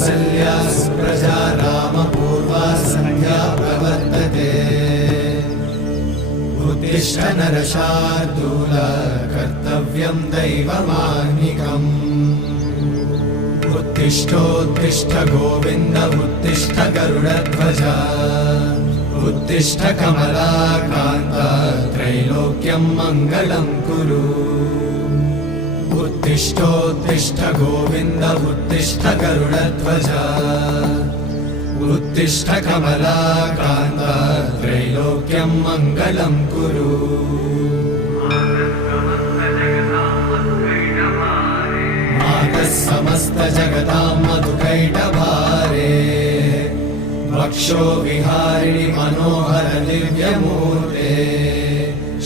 कौसल्या सुप्रजा रामपूर्वा सन्ध्या प्रवर्तते उत्तिष्ठ नरशार्दूल कर्तव्यं दैवमाह्निकम् उत्तिष्ठोत्तिष्ठ गोविन्द उत्तिष्ठ गरुडध्वज उत्तिष्ठ कमलाकान्त त्रैलोक्यं मङ्गलं कुरु उत्तिष्ठोत्तिष्ठ गोविन्द उत्तिष्ठ गरुडध्वज उत्तिष्ठ कमलाकान्त त्रैलोक्यं मङ्गलं कुरु मातः समस्त जगतां मधुकैटभारे वक्षो विहारिणि मनोहर दिव्यमूर्ते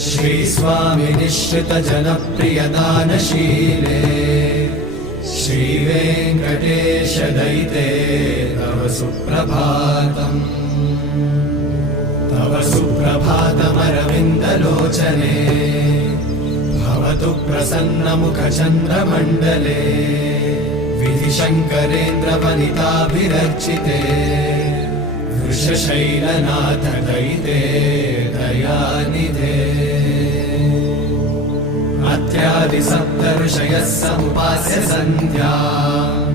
श्रीस्वामि निश्चित जनप्रिय दानशीले श्रीवेङ्कटेश दयिते तव सुप्रभातम् तव सुप्रभातमरविन्दलोचने भवतु प्रसन्नमुखचन्द्रमण्डले विधिशङ्करेन्द्रवनिताभिरर्चिते वृषशैलनाथ दयिते दयानिधे अत्यादि सप्त ऋषयः समुपास्य सन्ध्या